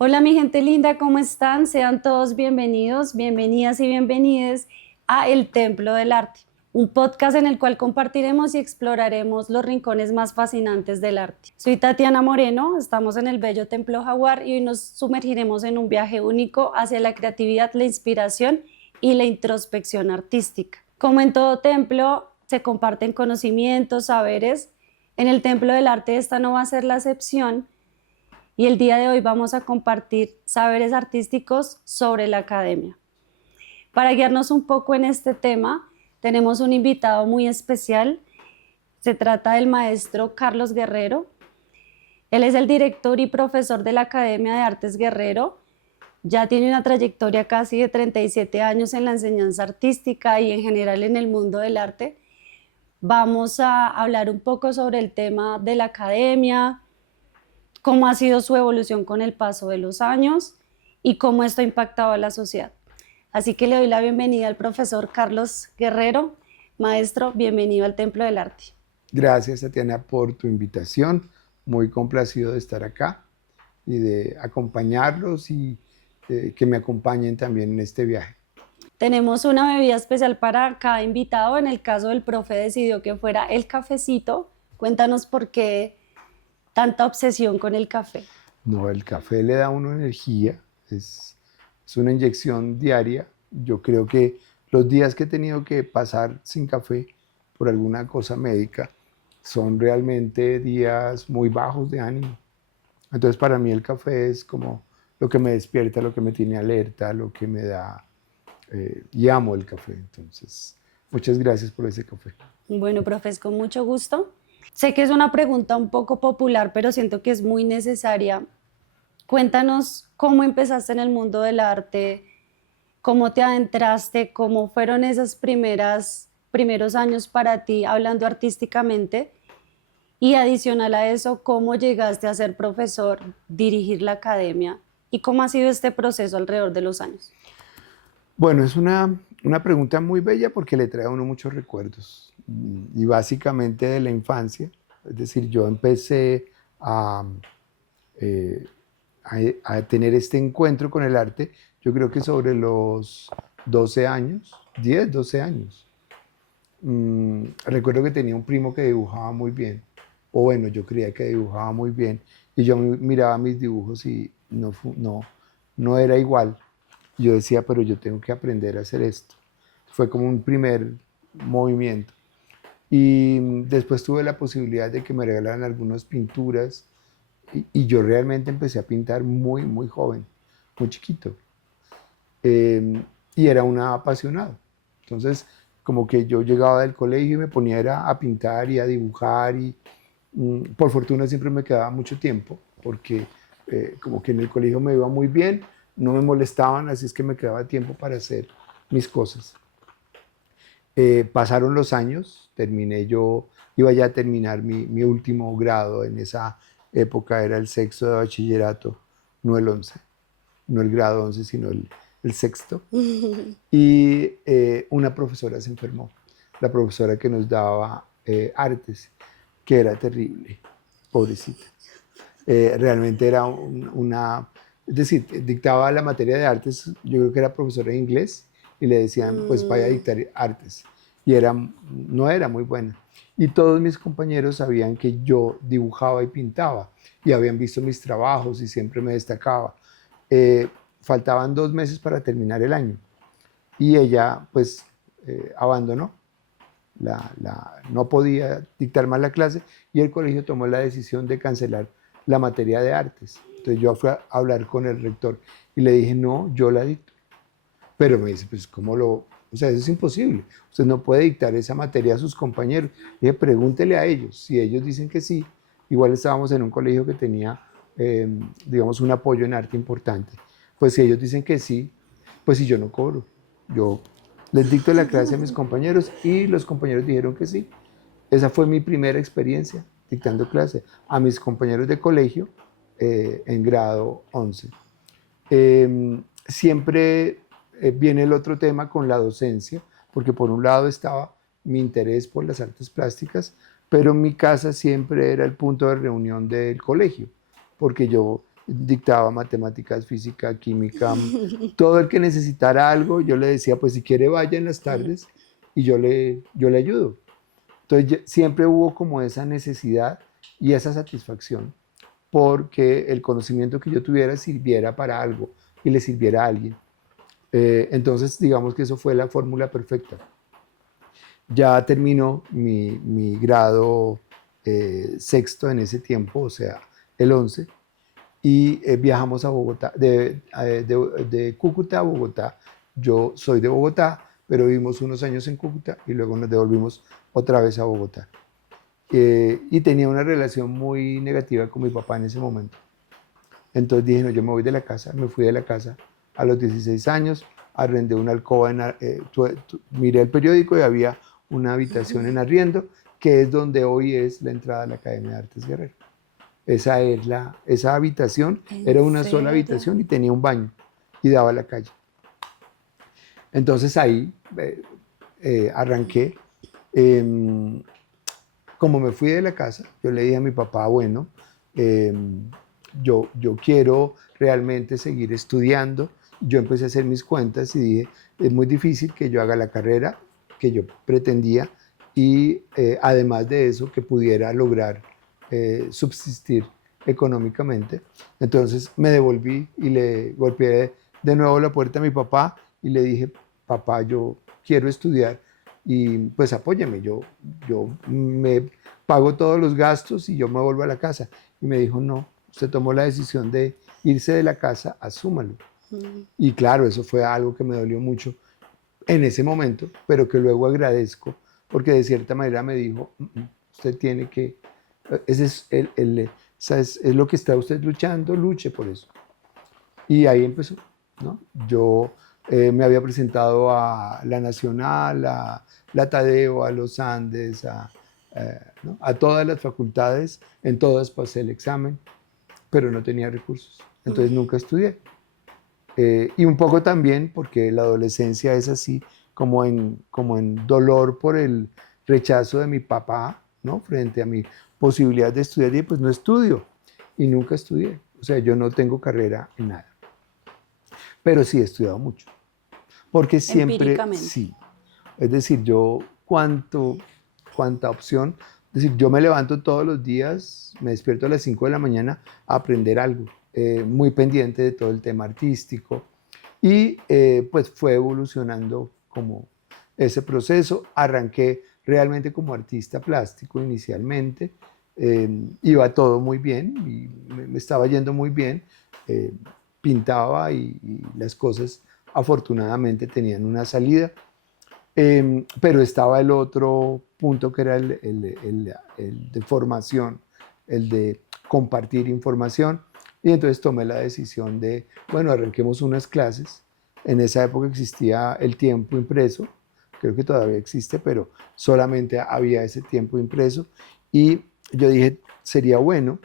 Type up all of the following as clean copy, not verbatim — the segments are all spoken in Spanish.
Hola mi gente linda, ¿cómo están? Sean todos bienvenidos, bienvenidas y bienvenides a El Templo del Arte, un podcast en el cual compartiremos y exploraremos los rincones más fascinantes del arte. Soy Tatiana Moreno, estamos en el bello Templo Jaguar y hoy nos sumergiremos en un viaje único hacia la creatividad, la inspiración y la introspección artística. Como en todo templo, se comparten conocimientos, saberes. En el Templo del Arte esta no va a ser la excepción. Y el día de hoy vamos a compartir saberes artísticos sobre la academia. Para guiarnos un poco en este tema, tenemos un invitado muy especial. Se trata del maestro Carlos Guerrero. Él es el director y profesor de la Academia de Artes Guerrero. Ya tiene una trayectoria casi de 37 años en la enseñanza artística y en general en el mundo del arte. Vamos a hablar un poco sobre el tema de la academia, cómo ha sido su evolución con el paso de los años y cómo esto ha impactado a la sociedad. Así que le doy la bienvenida al profesor Carlos Guerrero. Maestro, bienvenido al Templo del Arte. Gracias, Tatiana, por tu invitación. Muy complacido de estar acá y de acompañarlos y que me acompañen también en este viaje. Tenemos una bebida especial para cada invitado. En el caso del profe decidió que fuera el cafecito. Cuéntanos por qué tanta obsesión con el café. No, el café le da a uno energía, es una inyección diaria. Yo creo que los días que he tenido que pasar sin café por alguna cosa médica son realmente días muy bajos de ánimo. Entonces para mí el café es como lo que me despierta, lo que me tiene alerta, lo que me da, y amo el café. Entonces, muchas gracias por ese café. Bueno, profe, es con mucho gusto. Sé que es una pregunta un poco popular, pero siento que es muy necesaria. Cuéntanos cómo empezaste en el mundo del arte, cómo te adentraste, cómo fueron esos primeros años para ti hablando artísticamente y adicional a eso, cómo llegaste a ser profesor, dirigir la academia y cómo ha sido este proceso alrededor de los años. Bueno, es una pregunta muy bella porque le trae a uno muchos recuerdos y básicamente de la infancia. Es decir, yo empecé a, eh, a tener este encuentro con el arte, yo creo que sobre los 12 años, 10, 12 años. Recuerdo que tenía un primo que dibujaba muy bien, o bueno, yo creía que dibujaba muy bien, y yo miraba mis dibujos y no era igual. Yo decía, pero yo tengo que aprender a hacer esto. Fue como un primer movimiento. Y después tuve la posibilidad de que me regalaran algunas pinturas y yo realmente empecé a pintar muy, muy joven, muy chiquito. Y era un apasionado. Entonces, como que yo llegaba del colegio y me ponía era a pintar y a dibujar y por fortuna siempre me quedaba mucho tiempo porque como que en el colegio me iba muy bien, no me molestaban, así es que me quedaba tiempo para hacer mis cosas. Pasaron los años, iba ya a terminar mi último grado en esa época, era el sexto de bachillerato, no el 11, no el grado 11, sino el sexto. Y una profesora se enfermó, la profesora que nos daba artes, que era terrible, pobrecita. Realmente era es decir, dictaba la materia de artes, yo creo que era profesora de inglés, y le decían, pues vaya a dictar artes. Y no era muy buena. Y todos mis compañeros sabían que yo dibujaba y pintaba, y habían visto mis trabajos y siempre me destacaba. Faltaban 2 meses para terminar el año, y ella pues abandonó. No podía dictar más la clase y el colegio tomó la decisión de cancelar la materia de artes. Entonces yo fui a hablar con el rector y le dije, no, yo la dicto. Pero me dice, pues ¿cómo lo...? O sea, eso es imposible. Usted no puede dictar esa materia a sus compañeros. Y dije, pregúntele a ellos. Si ellos dicen que sí, igual estábamos en un colegio que tenía, digamos, un apoyo en arte importante. Pues si ellos dicen que sí, pues si yo no cobro, yo les dicto la clase a mis compañeros y los compañeros dijeron que sí. Esa fue mi primera experiencia dictando clase a mis compañeros de colegio en grado 11. Siempre viene el otro tema con la docencia, porque por un lado estaba mi interés por las artes plásticas, pero mi casa siempre era el punto de reunión del colegio, porque yo dictaba matemáticas, física, química, todo el que necesitara algo, yo le decía, pues si quiere vaya en las tardes y yo le ayudo. Entonces siempre hubo como esa necesidad y esa satisfacción porque el conocimiento que yo tuviera sirviera para algo y le sirviera a alguien. Entonces digamos que eso fue la fórmula perfecta. Ya terminó mi grado sexto en ese tiempo, o sea, el 11, y viajamos a Bogotá, de Cúcuta a Bogotá. Yo soy de Bogotá, pero vivimos unos años en Cúcuta y luego nos devolvimos otra vez a Bogotá. Y tenía una relación muy negativa con mi papá en ese momento. Entonces dije, no, yo me voy de la casa, me fui de la casa a los 16 años, arrendé una alcoba, miré el periódico y había una habitación en arriendo, que es donde hoy es la entrada a la Academia de Artes Guerrero. Esa habitación era una sola habitación y tenía un baño y daba a la calle. Entonces ahí arranqué. Como me fui de la casa, yo le dije a mi papá, bueno, yo quiero realmente seguir estudiando. Yo empecé a hacer mis cuentas y dije, es muy difícil que yo haga la carrera que yo pretendía y además de eso que pudiera lograr subsistir económicamente. Entonces me devolví y le golpeé de nuevo la puerta a mi papá y le dije, papá, yo quiero estudiar y pues apóyame, yo me pago todos los gastos y yo me vuelvo a la casa. Y me dijo, no, usted tomó la decisión de irse de la casa, asúmalo. Y claro, eso fue algo que me dolió mucho en ese momento, pero que luego agradezco, porque de cierta manera me dijo, usted tiene que, ese es lo que está usted luchando, luche por eso. Y ahí empezó, ¿no? Yo me había presentado a la Nacional, a la Tadeo, a los Andes, ¿no? A todas las facultades, en todas pasé el examen, pero no tenía recursos, entonces nunca estudié. Y un poco también porque la adolescencia es así, como en dolor por el rechazo de mi papá, ¿no? Frente a mi posibilidad de estudiar, y pues no estudio, y nunca estudié. O sea, yo no tengo carrera en nada, pero sí he estudiado mucho, porque siempre, sí, es decir, yo cuánta opción, es decir, yo me levanto todos los días, me despierto a las 5 de la mañana a aprender algo, muy pendiente de todo el tema artístico, y pues fue evolucionando como ese proceso. Arranqué realmente como artista plástico inicialmente, iba todo muy bien y me estaba yendo muy bien, pintaba y las cosas afortunadamente tenían una salida. Pero estaba el otro punto que era el de formación, el de compartir información. Y entonces tomé la decisión de, bueno, arranquemos unas clases. En esa época existía el tiempo impreso, creo que todavía existe, pero solamente había ese tiempo impreso. Y yo dije, sería bueno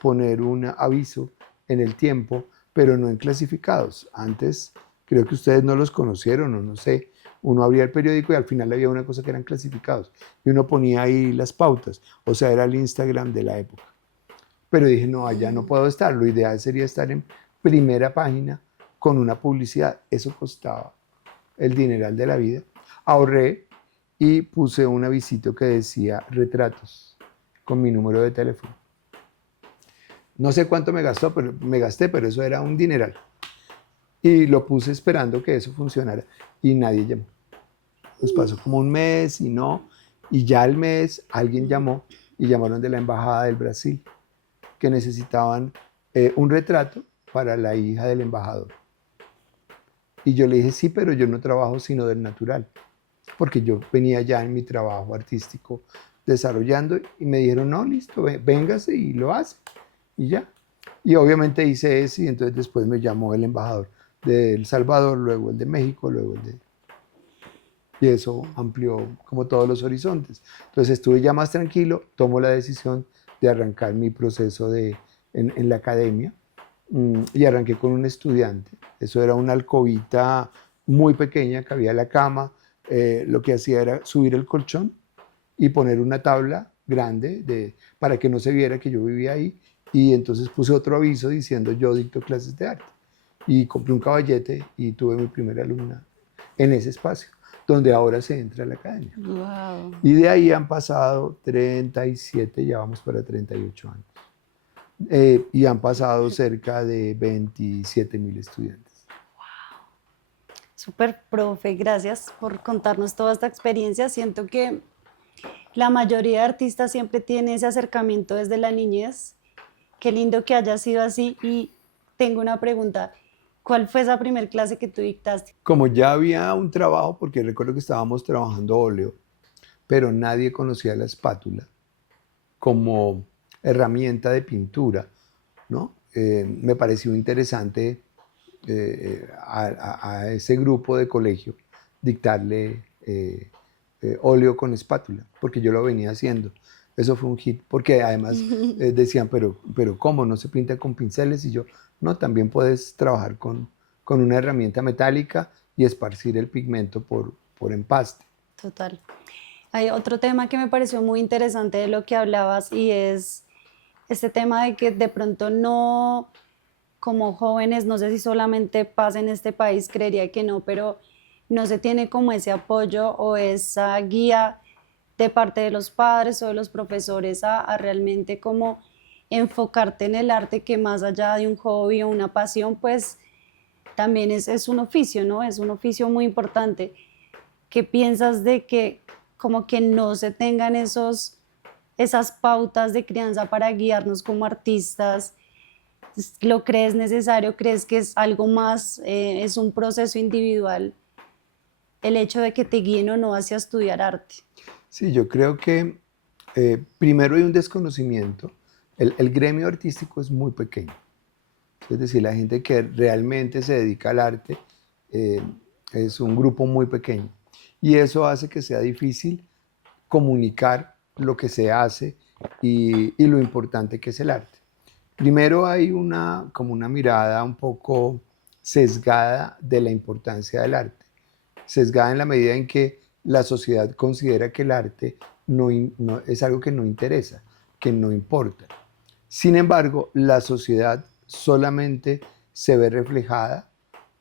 poner un aviso en el tiempo, pero no en clasificados. Antes creo que ustedes no los conocieron o no sé. Uno abría el periódico y al final había una cosa que eran clasificados. Y uno ponía ahí las pautas. O sea, era el Instagram de la época. Pero dije, no, allá no puedo estar. Lo ideal sería estar en primera página con una publicidad. Eso costaba el dineral de la vida. Ahorré y puse un avisito que decía retratos con mi número de teléfono. No sé cuánto me gasté, pero eso era un dineral. Y lo puse esperando que eso funcionara y nadie llamó. Pues pasó como un mes y no, y ya al mes alguien llamó y llamaron de la Embajada del Brasil que necesitaban un retrato para la hija del embajador. Y yo le dije, sí, pero yo no trabajo sino del natural, porque yo venía ya en mi trabajo artístico desarrollando y me dijeron, no, listo, véngase y lo hace. Y ya. Y obviamente hice eso y entonces después me llamó el embajador de El Salvador, luego el de México, luego el de... Y eso amplió como todos los horizontes. Entonces estuve ya más tranquilo, tomo la decisión de arrancar mi proceso en la academia y arranqué con un estudiante. Eso era una alcobita muy pequeña que había en la cama. Lo que hacía era subir el colchón y poner una tabla grande para que no se viera que yo vivía ahí y entonces puse otro aviso diciendo yo dicto clases de arte. Y compré un caballete y tuve mi primera alumna en ese espacio, donde ahora se entra a la academia. Wow. Y de ahí han pasado 37, ya vamos para 38 años. Y han pasado cerca de 27.000 estudiantes. Súper, profe, gracias por contarnos toda esta experiencia. Siento que la mayoría de artistas siempre tiene ese acercamiento desde la niñez. Qué lindo que haya sido así. Y tengo una pregunta. ¿Cuál fue esa primer clase que tú dictaste? Como ya había un trabajo, porque recuerdo que estábamos trabajando óleo, pero nadie conocía la espátula como herramienta de pintura, ¿no? Me pareció interesante a ese grupo de colegio dictarle óleo con espátula, porque yo lo venía haciendo. Eso fue un hit, porque además decían, pero ¿cómo? ¿No se pinta con pinceles? Y yo, no, también puedes trabajar con una herramienta metálica y esparcir el pigmento por empaste. Total. Hay otro tema que me pareció muy interesante de lo que hablabas y es este tema de que de pronto no, como jóvenes, no sé si solamente pasa en este país, creería que no, pero no se tiene como ese apoyo o esa guía de parte de los padres o de los profesores a realmente como enfocarte en el arte, que más allá de un hobby o una pasión, pues también es un oficio, ¿no? Es un oficio muy importante. ¿Qué piensas de que como que no se tengan esas pautas de crianza para guiarnos como artistas? ¿Lo crees necesario? ¿Crees que es algo más, es un proceso individual el hecho de que te guíen o no hacia estudiar arte? Sí, yo creo que primero hay un desconocimiento. El gremio artístico es muy pequeño. Es decir, la gente que realmente se dedica al arte eh, es un grupo muy pequeño. Y eso hace que sea difícil comunicar lo que se hace y lo importante que es el arte. Primero hay como una mirada un poco sesgada de la importancia del arte. Sesgada en la medida en que la sociedad considera que el arte no, es algo que no interesa, que no importa. Sin embargo, la sociedad solamente se ve reflejada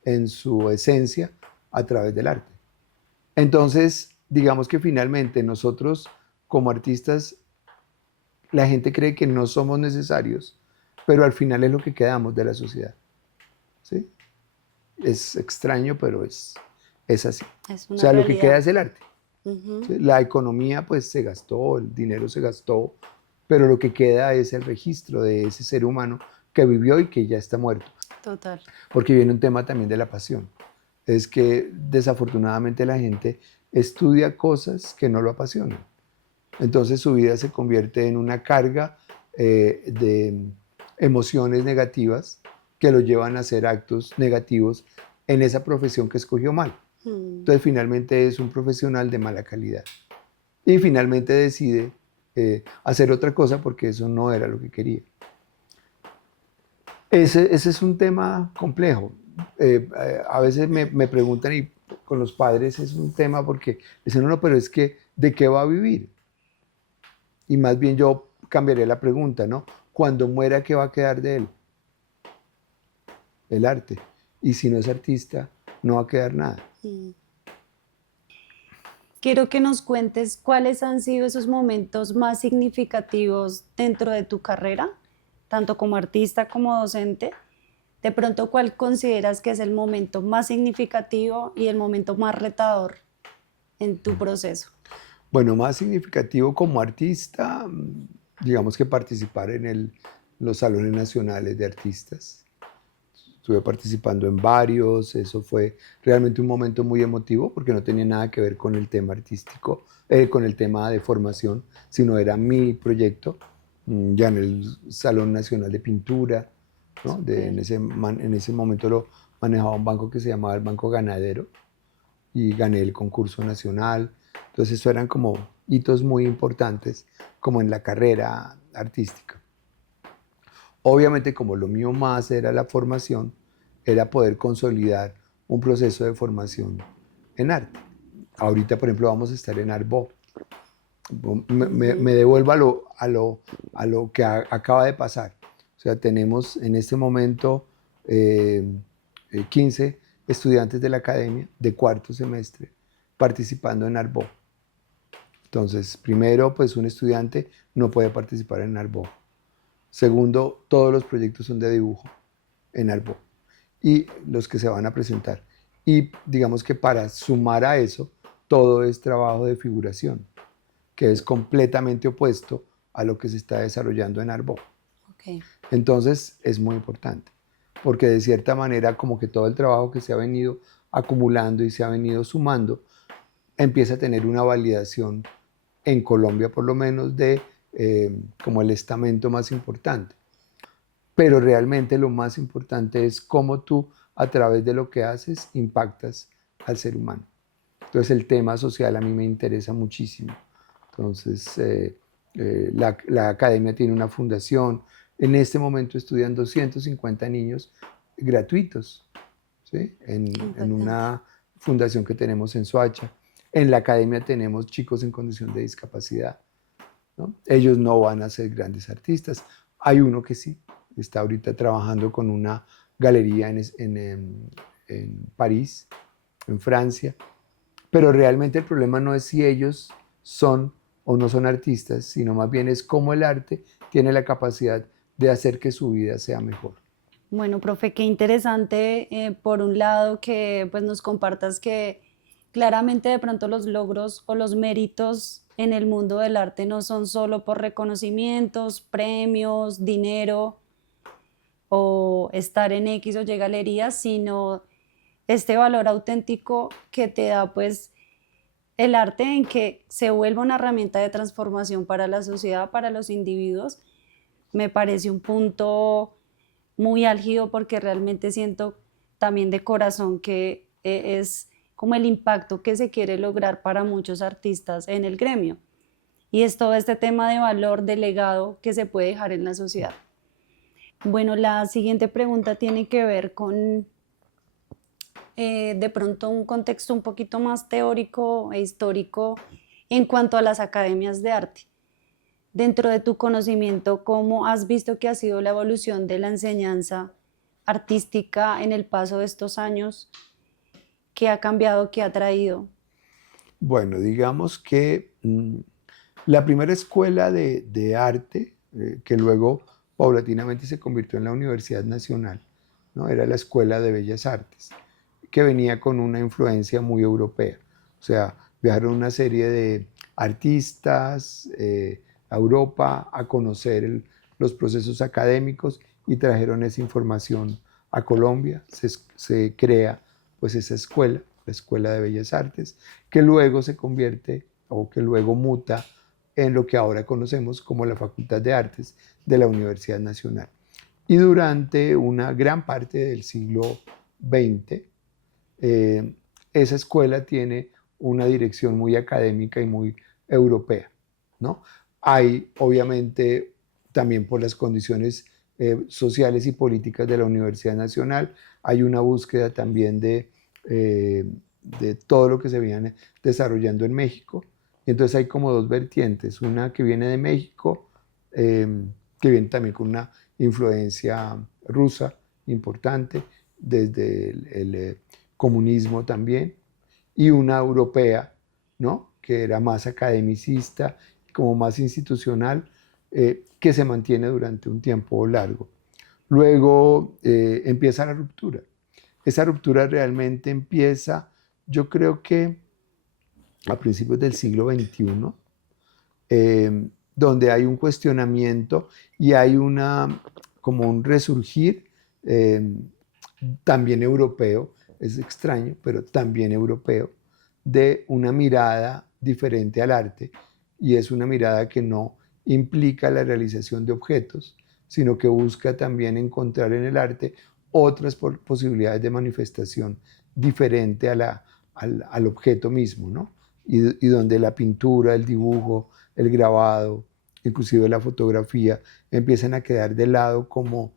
en su esencia a través del arte. Entonces, digamos que finalmente nosotros como artistas, la gente cree que no somos necesarios, pero al final es lo que quedamos de la sociedad. ¿Sí? Es extraño, pero es así. Es O una sea, lo que queda realidad. es el arte. Ujú. ¿Sí? La economía pues se gastó, el dinero se gastó, pero lo que queda es el registro de ese ser humano que vivió y que ya está muerto. Total. Porque viene un tema también de la pasión. Es que desafortunadamente la gente estudia cosas que no lo apasionan. Entonces su vida se convierte en una carga de emociones negativas que lo llevan a hacer actos negativos en esa profesión que escogió mal. Entonces finalmente es un profesional de mala calidad. Y finalmente decide hacer otra cosa porque eso no era lo que quería. Ese es un tema complejo. A veces me preguntan, y con los padres es un tema porque dicen, no, pero es que, ¿de qué va a vivir? Y más bien yo cambiaría la pregunta, ¿no? Cuando muera, ¿qué va a quedar de él? El arte. Y si no es artista, no va a quedar nada. Quiero que nos cuentes cuáles han sido esos momentos más significativos dentro de tu carrera, tanto como artista como docente. De pronto, ¿cuál consideras que es el momento más significativo y el momento más retador en tu proceso? Bueno, más significativo como artista, digamos que participar en los salones nacionales de artistas. Estuve participando en varios, eso fue realmente un momento muy emotivo porque no tenía nada que ver con el tema artístico, con el tema de formación, sino era mi proyecto, ya en el Salón Nacional de Pintura, ¿no? En ese momento lo manejaba un banco que se llamaba el Banco Ganadero y gané el concurso nacional. Entonces eso eran como hitos muy importantes como en la carrera artística. Obviamente como lo mío más era la formación, era poder consolidar un proceso de formación en arte. Ahorita, por ejemplo, vamos a estar en Arbo. Me devuelvo a lo que acaba de pasar. sea, tenemos en este momento 15 estudiantes de la academia de cuarto semestre participando en Arbo. Entonces, primero, pues un estudiante no puede participar en Arbo. Segundo, todos los proyectos son de dibujo en Arbo y los que se van a presentar. Y digamos que para sumar a eso, todo es trabajo de figuración, que es completamente opuesto a lo que se está desarrollando en Arbo. Okay. Entonces es muy importante, porque de cierta manera como que todo el trabajo que se ha venido acumulando y se ha venido sumando, empieza a tener una validación en Colombia por lo menos de como el estamento más importante. Pero realmente lo más importante es cómo tú a través de lo que haces impactas al ser humano. Entonces el tema social a mí me interesa muchísimo. Entonces la academia tiene una fundación. En este momento estudian 250 niños gratuitos, ¿sí? En una fundación que tenemos en Soacha. En la academia tenemos chicos en condición de discapacidad, ¿no? Ellos no van a ser grandes artistas. Hay uno que sí, está ahorita trabajando con una galería en París, en Francia. Pero realmente el problema no es si ellos son o no son artistas, sino más bien es cómo el arte tiene la capacidad de hacer que su vida sea mejor. Bueno, profe, qué interesante, por un lado, que pues nos compartas que claramente de pronto los logros o los méritos en el mundo del arte no son solo por reconocimientos, premios, dinero o estar en X o Y galerías, sino este valor auténtico que te da pues el arte en que se vuelva una herramienta de transformación para la sociedad, para los individuos. Me parece un punto muy álgido porque realmente siento también de corazón que es como el impacto que se quiere lograr para muchos artistas en el gremio. Y es todo este tema de valor, de legado que se puede dejar en la sociedad. Bueno, la siguiente pregunta tiene que ver con de pronto un contexto un poquito más teórico e histórico en cuanto a las academias de arte. Dentro de tu conocimiento, ¿cómo has visto que ha sido la evolución de la enseñanza artística en el paso de estos años? ¿Qué ha cambiado, qué ha traído? Bueno, digamos que la primera escuela de arte, que luego paulatinamente se convirtió en la Universidad Nacional, ¿no? Era la Escuela de Bellas Artes, que venía con una influencia muy europea. O sea, viajaron una serie de artistas a Europa a conocer los procesos académicos y trajeron esa información a Colombia. Se crea pues esa escuela, la Escuela de Bellas Artes, que luego se convierte o que luego muta en lo que ahora conocemos como la Facultad de Artes de la Universidad Nacional. Y durante una gran parte del siglo XX, esa escuela tiene una dirección muy académica y muy europea, ¿no? Hay, obviamente, también por las condiciones sociales y políticas de la Universidad Nacional, hay una búsqueda también de todo lo que se viene desarrollando en México. Y entonces hay como dos vertientes, una que viene de México, que viene también con una influencia rusa importante desde el comunismo también, y una europea, ¿no? Que era más academicista, como más institucional, que se mantiene durante un tiempo largo. Luego empieza la ruptura. Esa ruptura realmente empieza, yo creo que a principios del siglo XXI, donde hay un cuestionamiento y hay como un resurgir también europeo, es extraño, pero también europeo, de una mirada diferente al arte, y es una mirada que no implica la realización de objetos, sino que busca también encontrar en el arte otras posibilidades de manifestación diferente al objeto mismo, ¿no? Y donde la pintura, el dibujo, el grabado, inclusive la fotografía, empiezan a quedar de lado como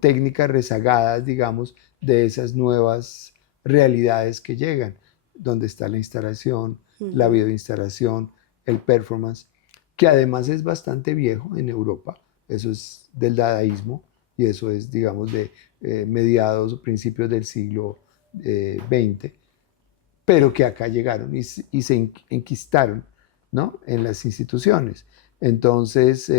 técnicas rezagadas, digamos, de esas nuevas realidades que llegan, donde está la instalación, la videoinstalación, el performance, que además es bastante viejo en Europa, eso es del dadaísmo y eso es, digamos, de mediados o principios del siglo XX, pero que acá llegaron y se enquistaron, ¿no?, en las instituciones. Entonces,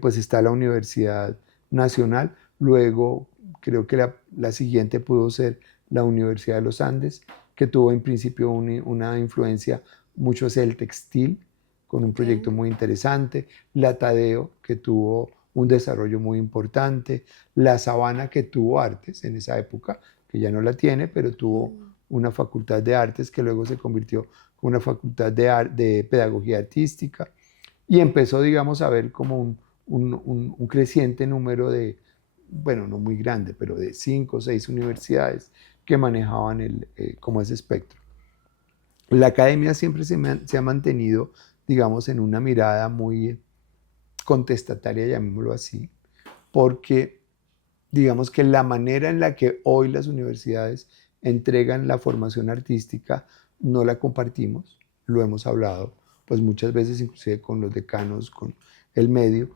pues está la Universidad Nacional, luego creo que la siguiente pudo ser la Universidad de los Andes, que tuvo en principio una influencia mucho hacia el textil, con un proyecto muy interesante, la Tadeo, que tuvo un desarrollo muy importante, la Sabana, que tuvo artes en esa época, que ya no la tiene, pero tuvo una facultad de artes que luego se convirtió en una facultad de pedagogía artística y empezó, digamos, a ver como un creciente número de, bueno, no muy grande, pero de 5 o 6 universidades que manejaban como ese espectro. La academia siempre se ha mantenido, digamos, en una mirada muy contestataria, llamémoslo así, porque digamos que la manera en la que hoy las universidades entregan la formación artística no la compartimos, lo hemos hablado, pues muchas veces inclusive con los decanos, con el medio,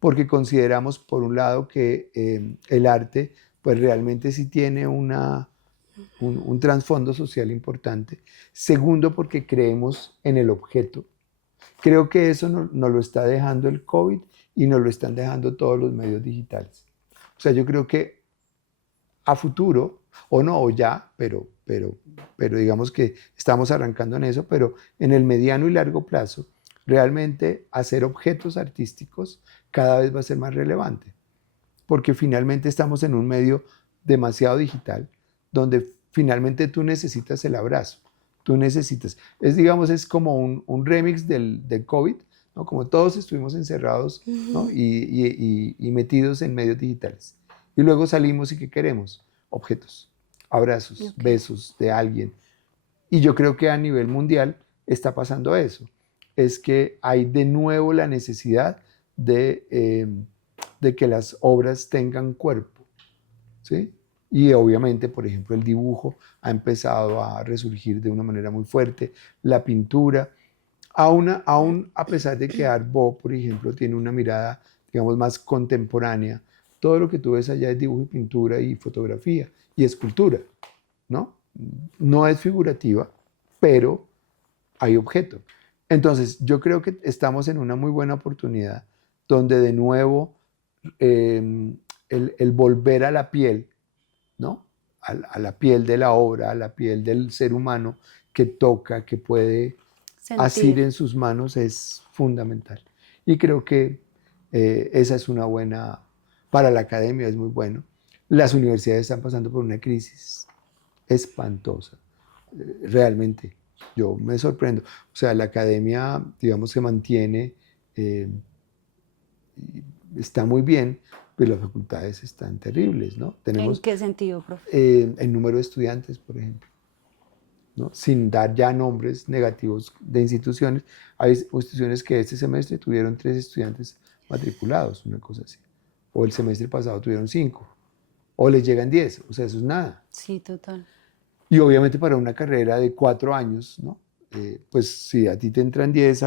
porque consideramos por un lado que el arte pues realmente sí tiene un trasfondo social importante, segundo porque creemos en el objeto. Creo que eso nos lo está dejando el COVID y nos lo están dejando todos los medios digitales. O sea, yo creo que a futuro, o no, o ya, pero digamos que estamos arrancando en eso, pero en el mediano y largo plazo, realmente hacer objetos artísticos cada vez va a ser más relevante, porque finalmente estamos en un medio demasiado digital, donde finalmente tú necesitas el abrazo, tú necesitas, digamos, es como un remix del COVID, ¿no? Como todos estuvimos encerrados, ¿no? y metidos en medios digitales. Y luego salimos y ¿qué queremos? Objetos, abrazos, besos de alguien. Y yo creo que a nivel mundial está pasando eso. Es que hay de nuevo la necesidad de que las obras tengan cuerpo, ¿sí? Y obviamente, por ejemplo, el dibujo ha empezado a resurgir de una manera muy fuerte, la pintura, aún a pesar de que Art Beaux, por ejemplo, tiene una mirada, digamos, más contemporánea, todo lo que tú ves allá es dibujo y pintura y fotografía y escultura, ¿no? No es figurativa, pero hay objeto. Entonces, yo creo que estamos en una muy buena oportunidad donde de nuevo el volver a la piel, ¿no? A la piel de la obra, a la piel del ser humano que toca, que puede asir en sus manos es fundamental. Y creo que esa es una buena, para la academia es muy bueno. Las universidades están pasando por una crisis espantosa, realmente. Yo me sorprendo. O sea, la academia, digamos, se mantiene, está muy bien, pero las facultades están terribles, ¿no? ¿En qué sentido, profe? El número de estudiantes, por ejemplo, ¿no? Sin dar ya nombres negativos de instituciones. Hay instituciones que este semestre tuvieron 3 estudiantes matriculados, una cosa así. O el semestre pasado tuvieron 5. O les llegan 10. O sea, eso es nada. Sí, total. Y obviamente para una carrera de 4 años, ¿no? Pues si a ti te entran 10,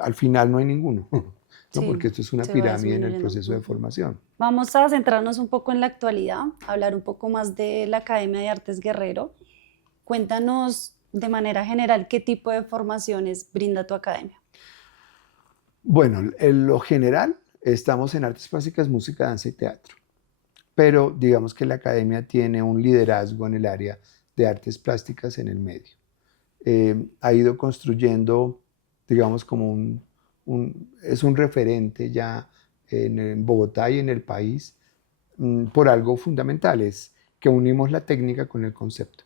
al final no hay ninguno, ¿no? Sí, Porque esto es una pirámide en el proceso de formación. Vamos a centrarnos un poco en la actualidad, hablar un poco más de la Academia de Artes Guerrero. Cuéntanos de manera general qué tipo de formaciones brinda tu academia. Bueno, en lo general estamos en artes plásticas, música, danza y teatro, pero digamos que la academia tiene un liderazgo en el área de artes plásticas en el medio. Ha ido construyendo, digamos, como es un referente ya en Bogotá y en el país por algo fundamental, es que unimos la técnica con el concepto.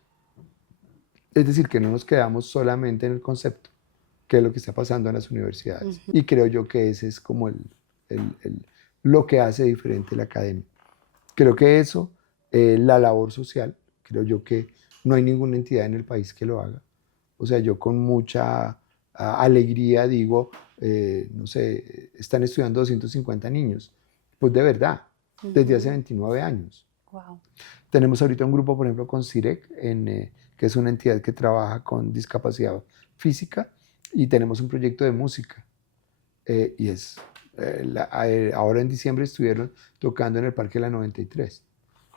Es decir, que no nos quedamos solamente en el concepto, que es lo que está pasando en las universidades. Y creo yo que ese es como lo que hace diferente la academia. Creo que eso, la labor social, creo yo que no hay ninguna entidad en el país que lo haga. O sea, yo con mucha alegría digo, no sé, están estudiando 250 niños. Pues de verdad, desde hace 29 años. Wow. Tenemos ahorita un grupo, por ejemplo, con CIREC, que es una entidad que trabaja con discapacidad física, y tenemos un proyecto de música. Y es ahora en diciembre estuvieron tocando en el Parque La 93.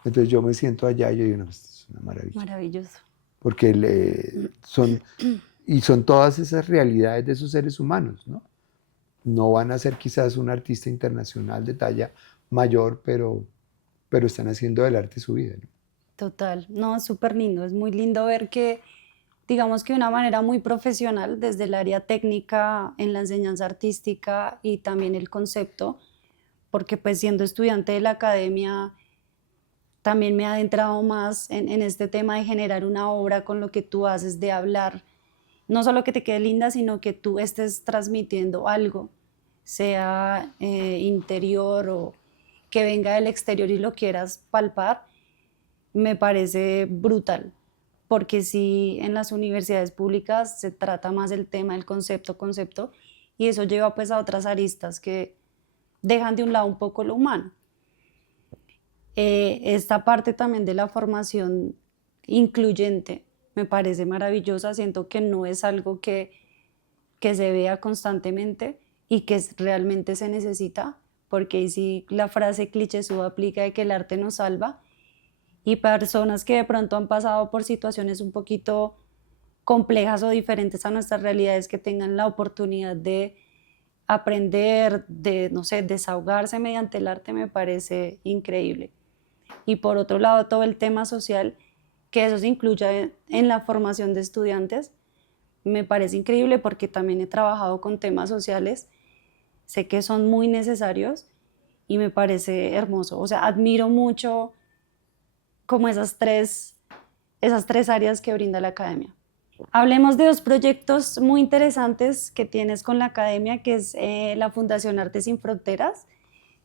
Entonces yo me siento allá y yo digo, no, esto es una maravilla. Maravilloso. Porque son todas esas realidades de esos seres humanos, ¿no? No van a ser quizás un artista internacional de talla mayor, pero están haciendo del arte su vida, ¿no? Total, no, es súper lindo, es muy lindo ver que, digamos que de una manera muy profesional, desde el área técnica, en la enseñanza artística y también el concepto, porque pues siendo estudiante de la academia, también me he adentrado más en este tema de generar una obra con lo que tú haces, de hablar, no solo que te quede linda, sino que tú estés transmitiendo algo, sea interior o que venga del exterior y lo quieras palpar, me parece brutal, porque si en las universidades públicas se trata más el tema del concepto, y eso lleva pues a otras aristas que dejan de un lado un poco lo humano. Esta parte también de la formación incluyente me parece maravillosa, siento que no es algo que se vea constantemente y que realmente se necesita, porque si la frase cliché aplica de que el arte nos salva, y personas que de pronto han pasado por situaciones un poquito complejas o diferentes a nuestras realidades, que tengan la oportunidad de aprender, de, no sé, desahogarse mediante el arte, me parece increíble. Y por otro lado, todo el tema social, que eso se incluya en la formación de estudiantes, me parece increíble porque también he trabajado con temas sociales, sé que son muy necesarios y me parece hermoso. O sea, admiro mucho como esas tres áreas que brinda la academia. Hablemos de dos proyectos muy interesantes que tienes con la academia, que es la Fundación Artes Sin Fronteras.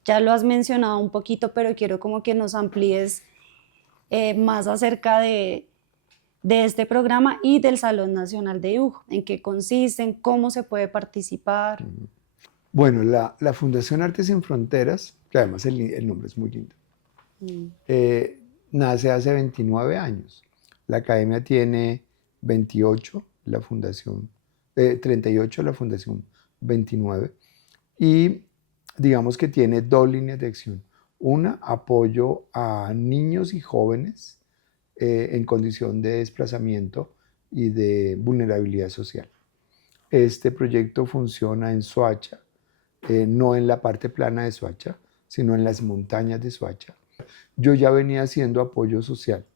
Ya lo has mencionado un poquito, pero quiero como que nos amplíes más acerca de este programa y del Salón Nacional de Dibujo, en qué consisten, cómo se puede participar. Bueno, la Fundación Artes Sin Fronteras, que además el nombre es muy lindo, nace hace 29 años. La academia tiene 28, la fundación, 38, la fundación 29. Y digamos que tiene dos líneas de acción. Una, apoyo a niños y jóvenes en condición de desplazamiento y de vulnerabilidad social. Este proyecto funciona en Soacha, no en la parte plana de Soacha, sino en las montañas de Soacha. Yo ya venía haciendo apoyo social,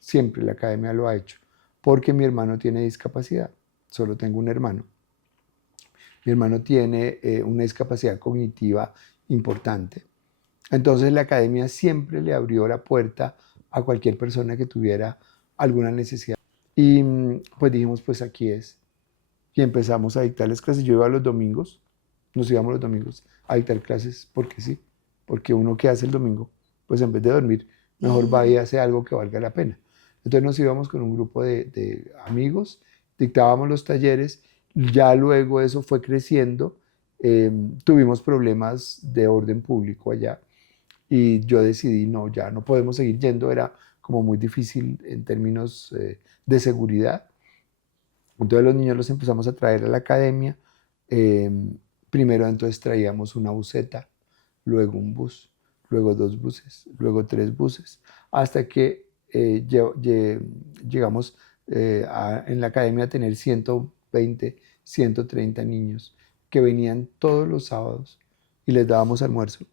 siempre la academia lo ha hecho, porque mi hermano tiene discapacidad, solo tengo un hermano. Mi hermano tiene una discapacidad cognitiva importante. Entonces la academia siempre le abrió la puerta a cualquier persona que tuviera alguna necesidad. Y pues dijimos, pues aquí es. Y empezamos a dictarles clases. Yo iba los domingos, nos íbamos los domingos a dictar clases porque sí, porque uno que hace el domingo, pues en vez de dormir, mejor va y hace algo que valga la pena. Entonces nos íbamos con un grupo de amigos, dictábamos los talleres, ya luego eso fue creciendo, tuvimos problemas de orden público allá y yo decidí, no, ya no podemos seguir yendo, era como muy difícil en términos de seguridad. Entonces los niños los empezamos a traer a la academia. Primero entonces traíamos una buseta, luego un bus, luego dos buses, luego tres buses, hasta que llegamos en la academia a tener 120, 130 niños que venían todos los sábados y les dábamos almuerzo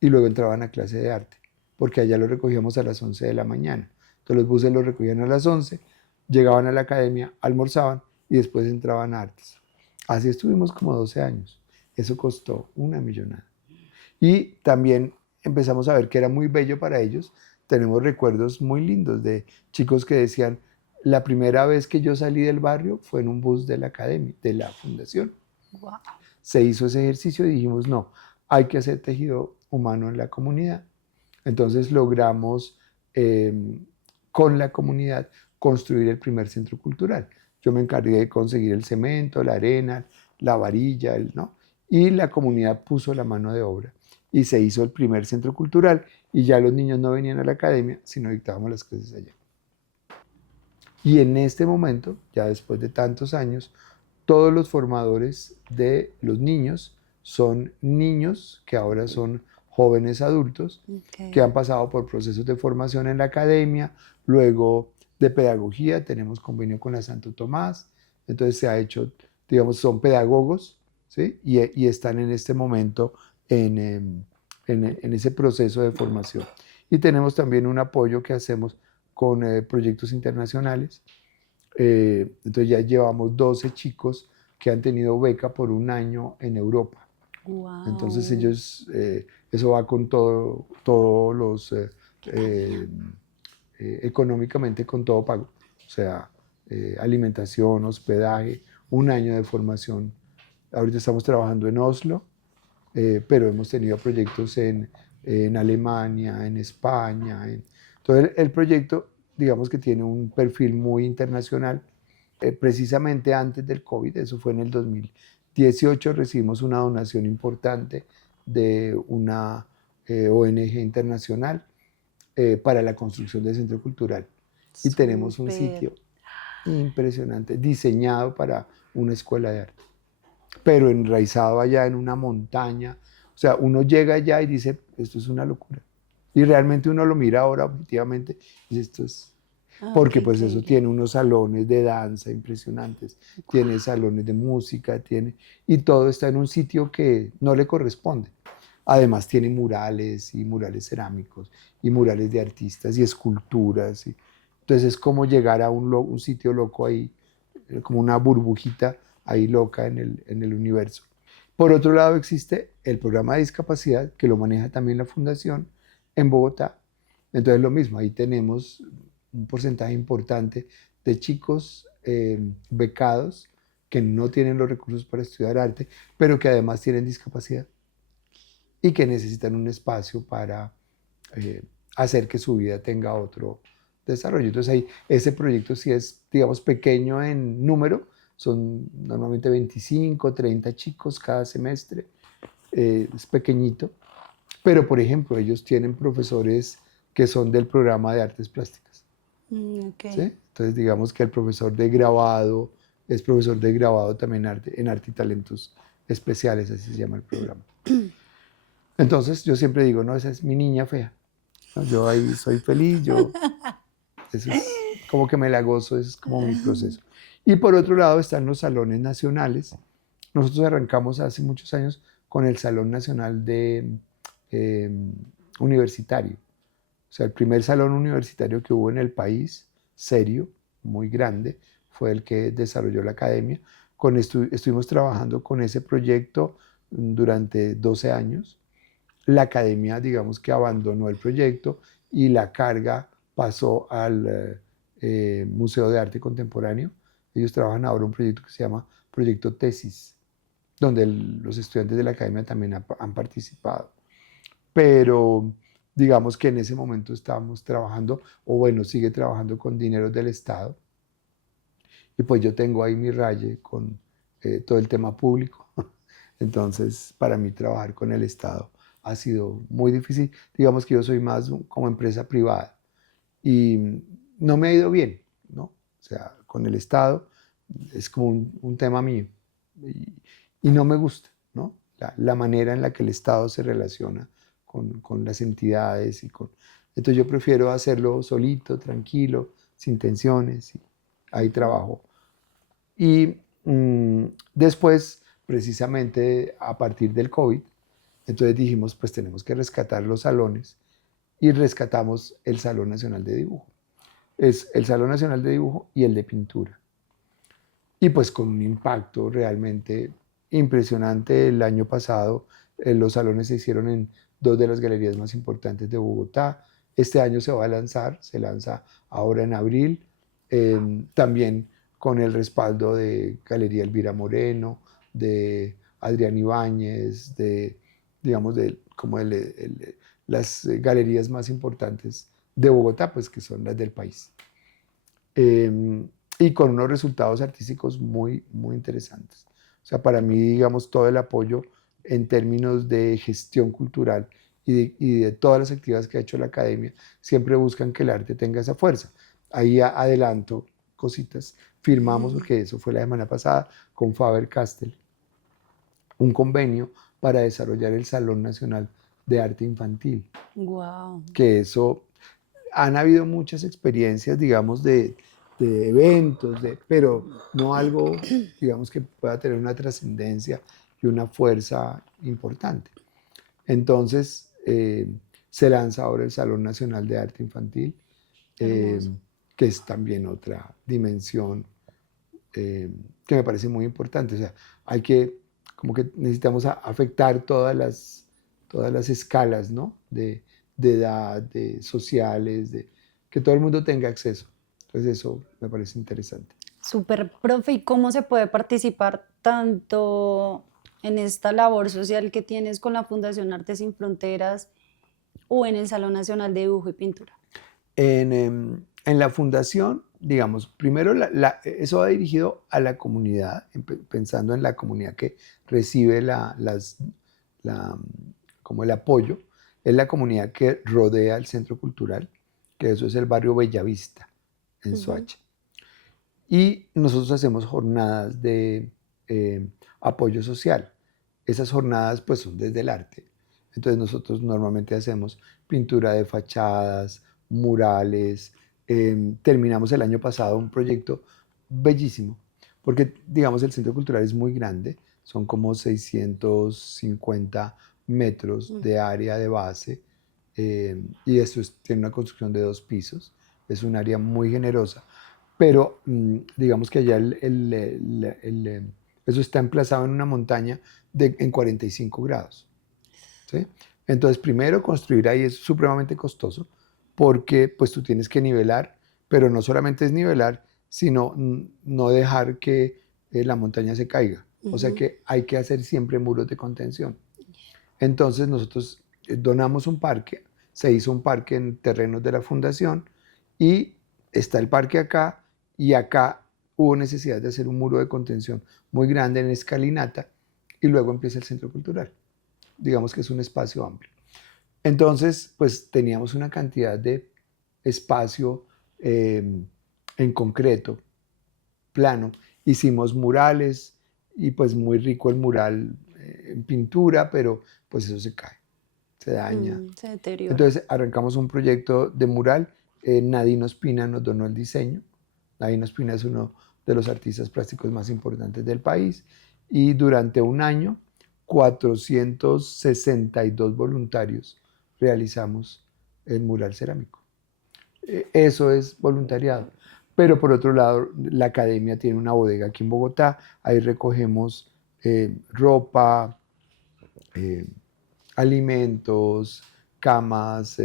y luego entraban a clase de arte, porque allá los recogíamos a las 11 de la mañana. Entonces los buses los recogían a las 11, llegaban a la academia, almorzaban y después entraban a artes. Así estuvimos como 12 años. Eso costó una millonada. Y también empezamos a ver que era muy bello para ellos. Tenemos recuerdos muy lindos de chicos que decían, la primera vez que yo salí del barrio fue en un bus de la academia, de la fundación. Wow. Se hizo ese ejercicio y dijimos, no, hay que hacer tejido humano en la comunidad. Entonces logramos con la comunidad construir el primer centro cultural. Yo me encargué de conseguir el cemento, la arena, la varilla, ¿no? Y la comunidad puso la mano de obra y se hizo el primer centro cultural y ya los niños no venían a la academia, sino dictábamos las clases allá. Y en este momento, ya después de tantos años, todos los formadores de los niños son niños que ahora son jóvenes adultos, que han pasado por procesos de formación en la academia, luego de pedagogía, tenemos convenio con la Santo Tomás, entonces se ha hecho, digamos, son pedagogos, ¿sí? Y están en este momento en ese proceso de formación. Y tenemos también un apoyo que hacemos con proyectos internacionales. Entonces ya llevamos 12 chicos que han tenido beca por un año en Europa. Wow. Entonces ellos, eso va con todos los, económicamente con todo pago. O sea, alimentación, hospedaje, un año de formación. Ahorita estamos trabajando en Oslo, pero hemos tenido proyectos en Alemania, en España. Entonces el proyecto, digamos que tiene un perfil muy internacional. Precisamente antes del COVID, eso fue en el 2018, recibimos una donación importante de una ONG internacional para la construcción del centro cultural. Y tenemos un sitio impresionante, diseñado para una escuela de arte, pero enraizado allá en una montaña. O sea, uno llega allá y dice, esto es una locura. Y realmente uno lo mira ahora objetivamente y dice, esto es... Porque pues eso tiene unos salones de danza impresionantes, tiene salones de música, y todo está en un sitio que no le corresponde. Además tiene murales y murales cerámicos y murales de artistas y esculturas. Entonces es como llegar a un sitio loco ahí, como una burbujita ahí loca en el universo. Por otro lado existe el programa de discapacidad que lo maneja también la Fundación en Bogotá. Entonces lo mismo, ahí tenemos un porcentaje importante de chicos becados que no tienen los recursos para estudiar arte, pero que además tienen discapacidad y que necesitan un espacio para hacer que su vida tenga otro desarrollo. Entonces ahí ese proyecto sí es, digamos, pequeño en número, son normalmente 25, 30 chicos cada semestre, es pequeñito, pero por ejemplo ellos tienen profesores que son del programa de artes plásticas. ¿Sí? Entonces digamos que el profesor de grabado es profesor de grabado también en arte y talentos especiales, así se llama el programa. Entonces yo siempre digo, no, esa es mi niña fea. ¿No? Yo ahí soy feliz, eso es como que me la gozo, eso es como mi proceso. Y por otro lado están los salones nacionales. Nosotros arrancamos hace muchos años con el Salón Nacional Universitario. O sea, el primer salón universitario que hubo en el país, serio, muy grande, fue el que desarrolló la academia. Estuvimos trabajando con ese proyecto durante 12 años. La academia, digamos que abandonó el proyecto y la carga pasó al Museo de Arte Contemporáneo. Ellos trabajan ahora un proyecto que se llama Proyecto Tesis, donde los estudiantes de la academia también han participado. Pero digamos que en ese momento estábamos trabajando, o bueno, sigue trabajando con dinero del Estado. Y pues yo tengo ahí mi raye con todo el tema público. Entonces, para mí trabajar con el Estado ha sido muy difícil. Digamos que yo soy más como empresa privada y no me ha ido bien, ¿no? O sea, con el Estado es como un tema mío y no me gusta, ¿no? La manera en la que el Estado se relaciona con las entidades entonces yo prefiero hacerlo solito, tranquilo, sin tensiones, y ahí trabajo. Y después, precisamente a partir del COVID, entonces dijimos, pues tenemos que rescatar los salones y rescatamos el Salón Nacional de Dibujo. Es el Salón Nacional de Dibujo y el de Pintura. Y pues con un impacto realmente impresionante. El año pasado los salones se hicieron en dos de las galerías más importantes de Bogotá. Este año se va a lanzar, se lanza ahora en abril, también con el respaldo de Galería Elvira Moreno, de Adrián Ibáñez, digamos, las galerías más importantes de Bogotá, pues que son las del país. Y con unos resultados artísticos muy, muy interesantes. O sea, para mí, digamos, todo el apoyo en términos de gestión cultural y de todas las actividades que ha hecho la academia, siempre buscan que el arte tenga esa fuerza. Ahí adelanto cositas. Firmamos, porque eso fue la semana pasada, con Faber-Castell, un convenio para desarrollar el Salón Nacional de Arte Infantil. Wow. Que eso, han habido muchas experiencias, digamos, de eventos, pero no algo, digamos, que pueda tener una trascendencia y una fuerza importante. Entonces, se lanza ahora el Salón Nacional de Arte Infantil, Hermoso. que es también otra dimensión que me parece muy importante. O sea, hay que, como que necesitamos afectar todas las escalas, ¿no? De edad, de sociales, de que todo el mundo tenga acceso. Entonces eso me parece interesante. Súper, profe, ¿y cómo se puede participar tanto en esta labor social que tienes con la Fundación Artes Sin Fronteras o en el Salón Nacional de Dibujo y Pintura? En la fundación, digamos, primero eso va dirigido a la comunidad, pensando en la comunidad que recibe la, como el apoyo, es la comunidad que rodea el centro cultural, que eso es el barrio Bellavista, en Soacha. Y nosotros hacemos jornadas de apoyo social. Esas jornadas pues son desde el arte. Entonces nosotros normalmente hacemos pintura de fachadas, murales. Terminamos el año pasado un proyecto bellísimo, porque digamos el centro cultural es muy grande, son como 650 metros de área de base, y esto tiene una construcción de 2 pisos, es un área muy generosa, pero digamos que allá eso está emplazado en una montaña en 45 grados. ¿Sí? Entonces, primero, construir ahí es supremamente costoso porque pues tú tienes que nivelar, pero no solamente es nivelar, sino no dejar que la montaña se caiga. O sea que hay que hacer siempre muros de contención. Entonces nosotros donamos un parque, se hizo un parque en terrenos de la fundación y está el parque acá, y acá hubo necesidad de hacer un muro de contención muy grande en escalinata, y luego empieza el centro cultural. Digamos que es un espacio amplio. Entonces, pues teníamos una cantidad de espacio en concreto, plano. Hicimos murales y pues muy rico el mural en pintura, pero pues eso se cae, se daña. Se deteriora. Entonces arrancamos un proyecto de mural. Nadine Ospina nos donó el diseño. Nadine Ospina es uno de los artistas plásticos más importantes del país, y durante un año 462 voluntarios realizamos el mural cerámico. Eso es voluntariado. Pero por otro lado, la academia tiene una bodega aquí en Bogotá, ahí recogemos ropa, alimentos, camas,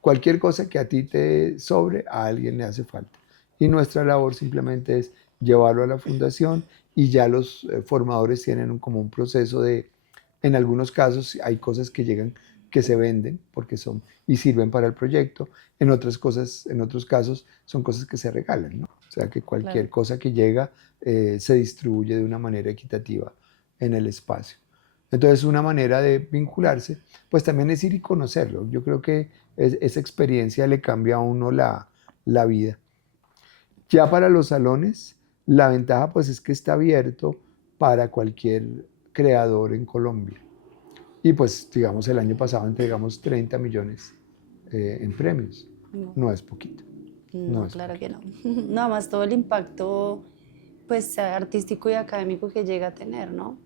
cualquier cosa que a ti te sobre, a alguien le hace falta. Y nuestra labor simplemente es llevarlo a la fundación, y ya los formadores tienen como un proceso en algunos casos hay cosas que llegan que se venden porque son y sirven para el proyecto, en otros casos son cosas que se regalan, ¿no? O sea que cualquier cosa que llega se distribuye de una manera equitativa en el espacio. Entonces, una manera de vincularse, pues también es ir y conocerlo. Yo creo que esa experiencia le cambia a uno la vida. Ya para los salones, la ventaja pues es que está abierto para cualquier creador en Colombia. Y pues, digamos, el año pasado entregamos 30 millones en premios. No es poquito. No, claro que no. Nada más todo el impacto pues artístico y académico que llega a tener, ¿no?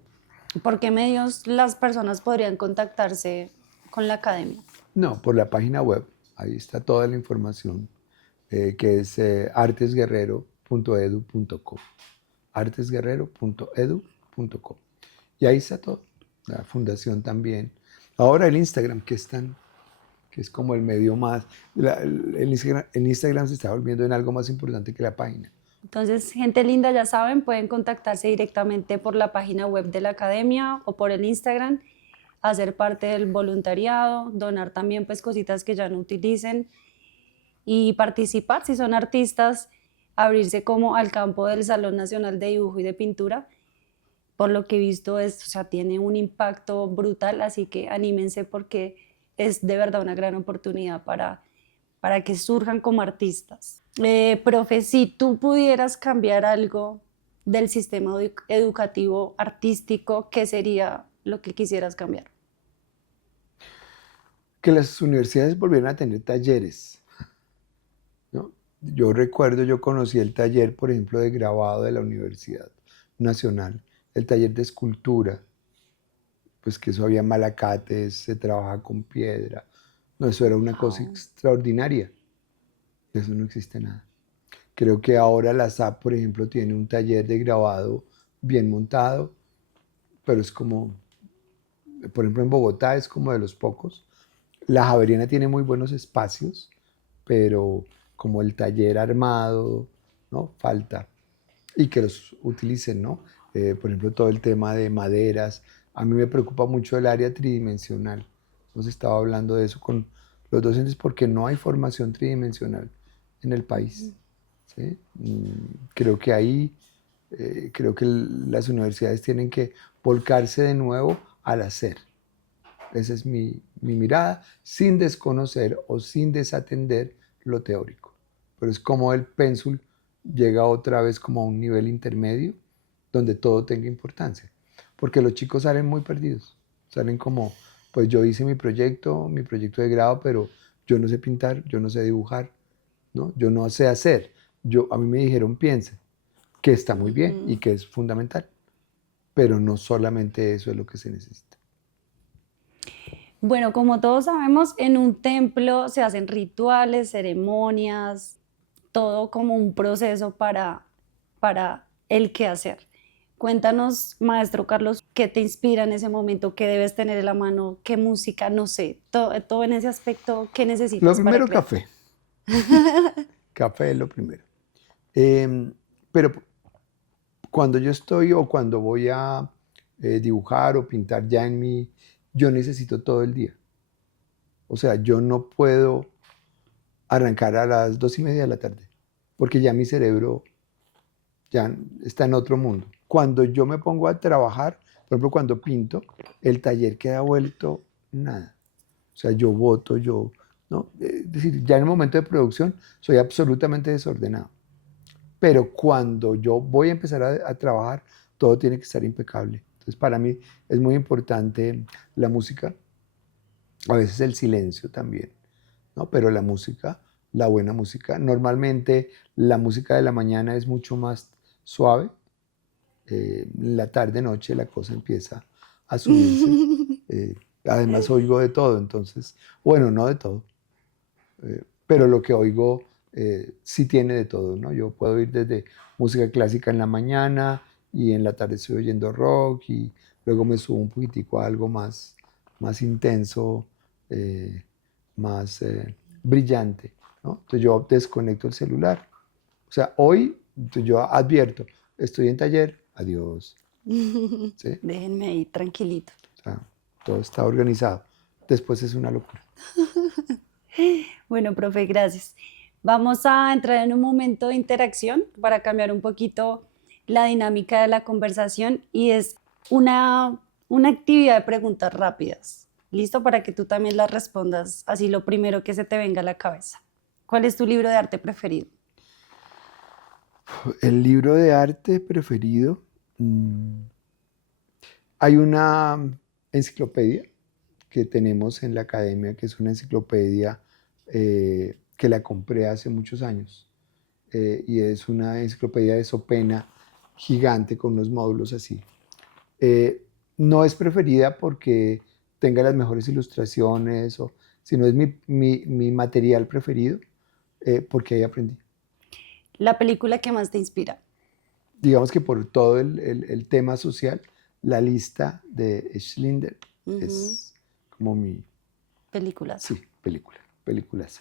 ¿Por qué medios las personas podrían contactarse con la academia? No, por la página web. Ahí está toda la información, que es artesguerrero.edu.co. artesguerrero.edu.co. Y ahí está todo. La fundación también. Ahora el Instagram, que es como el medio más. El Instagram se está volviendo en algo más importante que la página. Entonces, gente linda, ya saben, pueden contactarse directamente por la página web de la academia o por el Instagram, hacer parte del voluntariado, donar también pues cositas que ya no utilicen y participar, si son artistas, abrirse como al campo del Salón Nacional de Dibujo y de Pintura. Por lo que he visto, tiene un impacto brutal, así que anímense porque es de verdad una gran oportunidad para que surjan como artistas. Profe, si tú pudieras cambiar algo del sistema educativo artístico, ¿qué sería lo que quisieras cambiar? Que las universidades volvieran a tener talleres, ¿no? Yo recuerdo, yo conocí el taller, por ejemplo, de grabado de la Universidad Nacional, el taller de escultura, pues que eso había malacates, se trabaja con piedra. No, eso era una cosa Wow. extraordinaria. De eso no existe nada. Creo que ahora la SAP, por ejemplo, tiene un taller de grabado bien montado, pero es como, por ejemplo, en Bogotá es como de los pocos. La Javeriana tiene muy buenos espacios, pero como el taller armado, ¿no? Falta. Y que los utilicen, ¿no? Por ejemplo, todo el tema de maderas. A mí me preocupa mucho el área tridimensional. Hemos estado hablando de eso con los docentes porque no hay formación tridimensional en el país. ¿Sí? Creo que ahí, creo que las universidades tienen que volcarse de nuevo al hacer. Esa es mi mirada, sin desconocer o sin desatender lo teórico. Pero es como el pénsul llega otra vez como a un nivel intermedio donde todo tenga importancia. Porque los chicos salen muy perdidos. Salen como, pues yo hice mi proyecto de grado, pero yo no sé pintar, yo no sé dibujar, ¿no? Yo no sé hacer. A mí me dijeron piense, que está muy bien y Ujú. que es fundamental. Pero no solamente eso es lo que se necesita. Bueno, como todos sabemos, en un templo se hacen rituales, ceremonias, todo como un proceso para el quehacer. Cuéntanos, maestro Carlos, ¿qué te inspira en ese momento? ¿Qué debes tener en la mano? ¿Qué música? No sé, todo en ese aspecto, ¿qué Lo necesitas para primero, crear? café. Café es lo primero. Em, pero cuando yo estoy o cuando voy a dibujar o pintar ya en mí, yo necesito todo el día. O sea, yo no puedo arrancar a las 2:30 de la tarde, porque ya mi cerebro ya está en otro mundo. Cuando yo me pongo a trabajar, por ejemplo, cuando pinto, el taller queda vuelto nada. O sea, yo boto, ¿no? Es decir, ya en el momento de producción soy absolutamente desordenado. Pero cuando yo voy a empezar a trabajar, todo tiene que estar impecable. Entonces, para mí es muy importante la música, a veces el silencio también, ¿no? Pero la música, la buena música, normalmente la música de la mañana es mucho más suave, la tarde, noche la cosa empieza a subirse. Además oigo de todo, entonces, bueno, no de todo, pero lo que oigo sí tiene de todo, ¿no? Yo puedo ir desde música clásica en la mañana y en la tarde estoy oyendo rock y luego me subo un poquitico a algo más intenso, eh, más brillante, ¿no? Entonces yo desconecto el celular. O sea, hoy yo advierto, estoy en taller, adiós, ¿sí? Déjenme ahí tranquilito. O sea, todo está organizado. Después es una locura. Bueno, profe, gracias. Vamos a entrar en un momento de interacción para cambiar un poquito la dinámica de la conversación y es una actividad de preguntas rápidas. ¿Listo? Para que tú también las respondas así lo primero que se te venga a la cabeza. ¿Cuál es tu libro de arte preferido? El libro de arte preferido, mm, hay una enciclopedia que tenemos en la academia, que es una enciclopedia que la compré hace muchos años. Y es una enciclopedia de Sopena gigante con unos módulos así. Eh, no es preferida porque tenga las mejores ilustraciones, sino es mi material preferido porque ahí aprendí. La película que más te inspira. Digamos que por todo el tema social, la lista de Schindler Ujú. es como mi, Películas. sí, películas.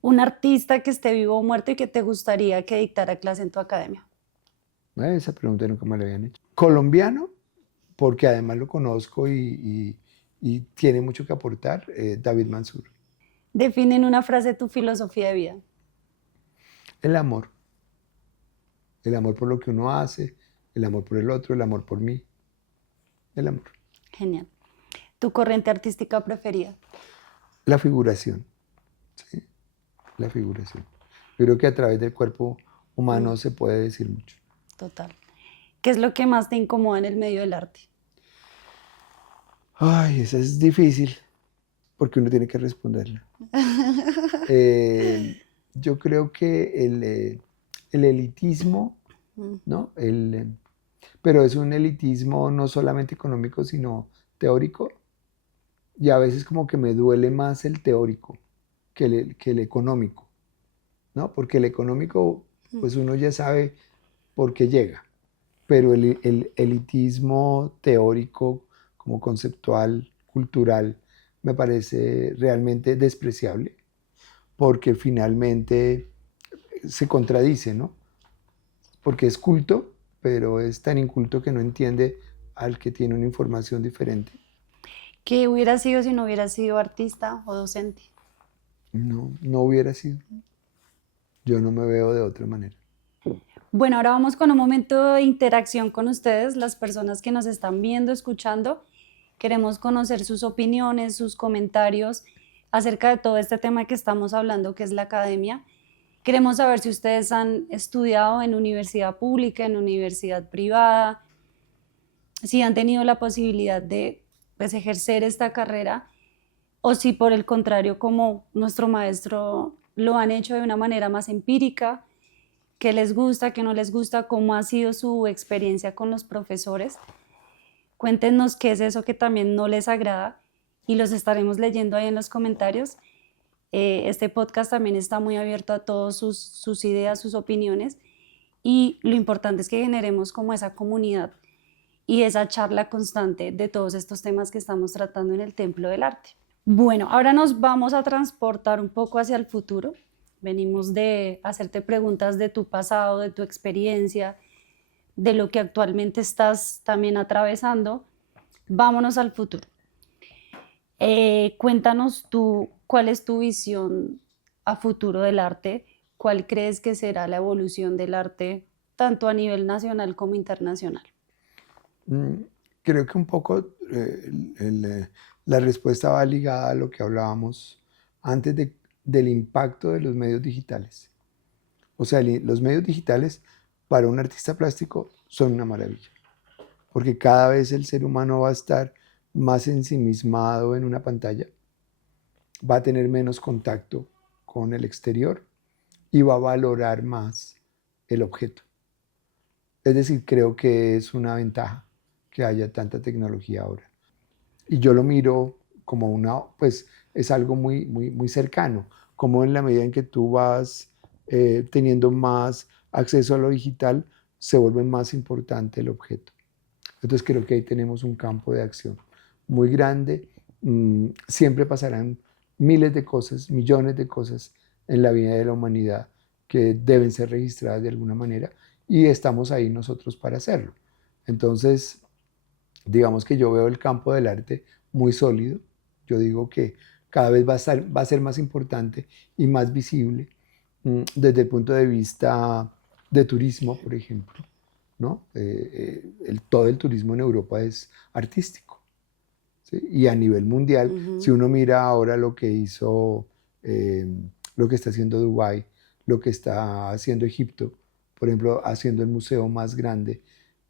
Un artista que esté vivo o muerto y que te gustaría que dictara clase en tu academia. Esa pregunta nunca me la habían hecho. Colombiano, porque además lo conozco y tiene mucho que aportar, David Mansur. Define en una frase tu filosofía de vida. El amor. El amor por lo que uno hace, el amor por el otro, el amor por mí, el amor. Genial. ¿Tu corriente artística preferida? La figuración, ¿sí? La figuración. Yo creo que a través del cuerpo Mm, humano se puede decir mucho. total. ¿Qué es lo que más te incomoda en el medio del arte? Ay, esa es difícil porque uno tiene que responderla. Eh, yo creo que el elitismo, Mm, ¿no? Pero es un elitismo no solamente económico, sino teórico. Y a veces como que me duele más el teórico que el económico, ¿no? Porque el económico, mm. pues uno ya sabe por qué llega. Pero el elitismo teórico, como conceptual, cultural, me parece realmente despreciable, porque finalmente se contradice, ¿no? Porque es culto, pero es tan inculto que no entiende al que tiene una información diferente. ¿Qué hubiera sido si no hubiera sido artista o docente? No, no hubiera sido. Yo no me veo de otra manera. Bueno, ahora vamos con un momento de interacción con ustedes, las personas que nos están viendo, escuchando. Queremos conocer sus opiniones, sus comentarios acerca de todo este tema que estamos hablando, que es la academia. Queremos saber si ustedes han estudiado en universidad pública, en universidad privada, si han tenido la posibilidad de, pues, ejercer esta carrera o si por el contrario, como nuestro maestro, lo han hecho de una manera más empírica, qué les gusta, qué no les gusta, cómo ha sido su experiencia con los profesores. Cuéntenos qué es eso que también no les agrada y los estaremos leyendo ahí en los comentarios. Este podcast también está muy abierto a todas sus ideas, sus opiniones y lo importante es que generemos como esa comunidad y esa charla constante de todos estos temas que estamos tratando en el Templo del Arte. Bueno, ahora nos vamos a transportar un poco hacia el futuro. Venimos de hacerte preguntas de tu pasado, de tu experiencia, de lo que actualmente estás también atravesando. Vámonos al futuro. Cuéntanos tú, ¿cuál es tu visión a futuro del arte? ¿Cuál crees que será la evolución del arte tanto a nivel nacional como internacional? Mm, Creo que un poco la respuesta va ligada a lo que hablábamos antes del impacto de los medios digitales. O sea, los medios digitales para un artista plástico son una maravilla, porque cada vez el ser humano va a estar más ensimismado en una pantalla, va a tener menos contacto con el exterior y va a valorar más el objeto. Es decir, creo que es una ventaja que haya tanta tecnología ahora. Y yo lo miro como pues es algo muy, muy, muy cercano, como en la medida en que tú vas teniendo más acceso a lo digital, se vuelve más importante el objeto. Entonces creo que ahí tenemos un campo de acción muy grande. Siempre pasarán miles de cosas, millones de cosas en la vida de la humanidad que deben ser registradas de alguna manera y estamos ahí nosotros para hacerlo. Entonces, digamos que yo veo el campo del arte muy sólido. Yo digo que cada vez va a ser más importante y más visible desde el punto de vista de turismo, por ejemplo, ¿no? Todo el turismo en Europa es artístico, ¿sí? Y a nivel mundial, si Ujú. uno mira ahora lo que hizo, lo que está haciendo Dubái, lo que está haciendo Egipto, por ejemplo, haciendo el museo más grande,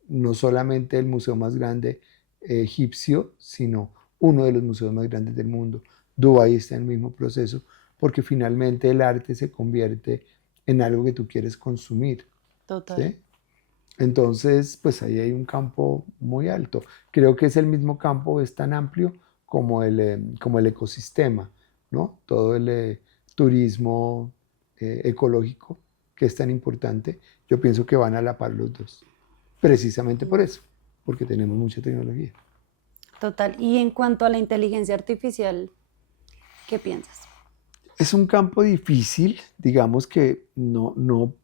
no solamente el museo más grande egipcio, sino uno de los museos más grandes del mundo. Dubái está en el mismo proceso, porque finalmente el arte se convierte en algo que tú quieres consumir, Total. ¿sí? Entonces, pues ahí hay un campo muy alto. Creo que es el mismo campo, es tan amplio como el ecosistema, ¿no? Todo el turismo ecológico que es tan importante. Yo pienso que van a la par los dos, precisamente por eso, porque tenemos mucha tecnología. Total. Y en cuanto a la inteligencia artificial, ¿qué piensas? Es un campo difícil, digamos que no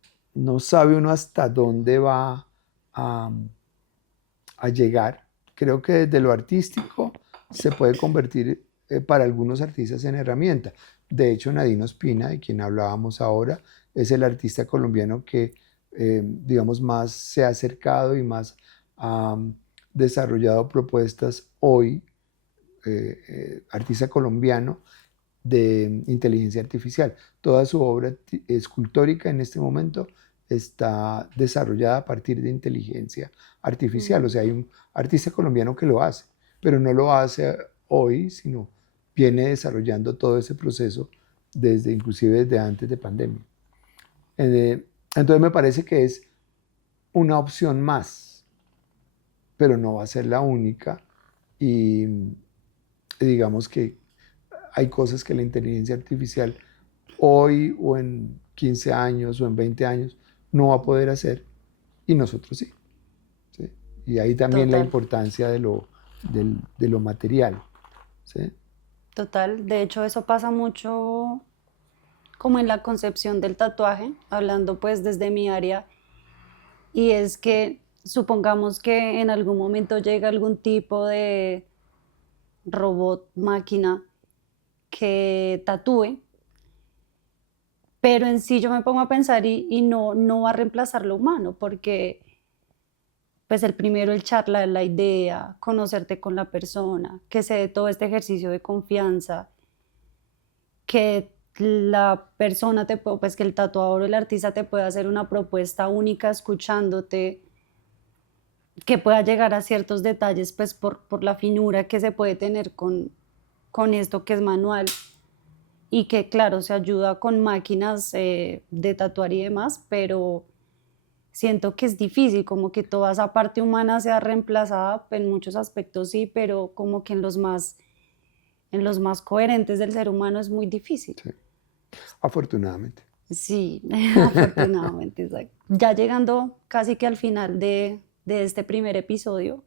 sabe uno hasta dónde va a, a llegar. Creo que desde lo artístico se puede convertir para algunos artistas en herramienta. De hecho, Nadine Ospina, de quien hablábamos ahora, es el artista colombiano que, digamos, más se ha acercado y más ha desarrollado propuestas hoy, artista colombiano de inteligencia artificial. Toda su obra escultórica en este momento está desarrollada a partir de inteligencia artificial. O sea, hay un artista colombiano que lo hace. pero no lo hace hoy, sino viene desarrollando todo ese proceso inclusive desde antes de pandemia. Entonces me parece que es una opción más, pero no va a ser la única, y digamos que hay cosas que la inteligencia artificial hoy o en 15 años o en 20 años no va a poder hacer, y nosotros sí. ¿Sí? Y ahí también la Total. importancia de lo material. ¿Sí? Total, de hecho eso pasa mucho como en la concepción del tatuaje, hablando pues desde mi área, y es que supongamos que en algún momento llega algún tipo de robot, máquina que tatúe, pero en sí yo me pongo a pensar y no va a reemplazar lo humano, porque pues el primero el charla, la idea, conocerte con la persona, que se dé todo este ejercicio de confianza, que la persona pues que el tatuador o el artista te pueda hacer una propuesta única escuchándote, que pueda llegar a ciertos detalles pues por la finura que se puede tener con esto que es manual, y que claro se ayuda con máquinas de tatuar y demás, pero siento que es difícil, como que toda esa parte humana sea reemplazada en muchos aspectos, sí, pero como que en los más coherentes del ser humano es muy difícil. Sí. Afortunadamente. Sí, afortunadamente, exacto. Ya llegando casi que al final de este primer episodio,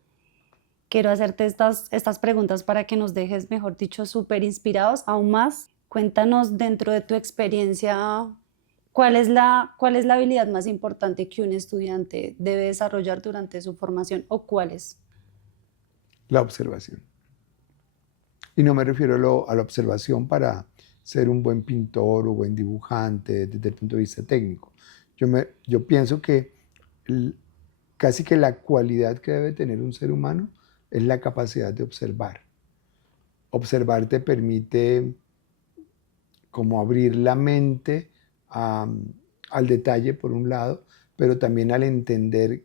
quiero hacerte estas preguntas para que nos dejes, mejor dicho, súper inspirados aún más. Cuéntanos dentro de tu experiencia, cuál es la habilidad más importante que un estudiante debe desarrollar durante su formación, o cuáles. La observación. Y no me refiero a la observación para ser un buen pintor o buen dibujante desde el punto de vista técnico. Yo pienso que casi que la cualidad que debe tener un ser humano es la capacidad de observar. Observar te permite como abrir la mente al detalle por un lado, pero también al entender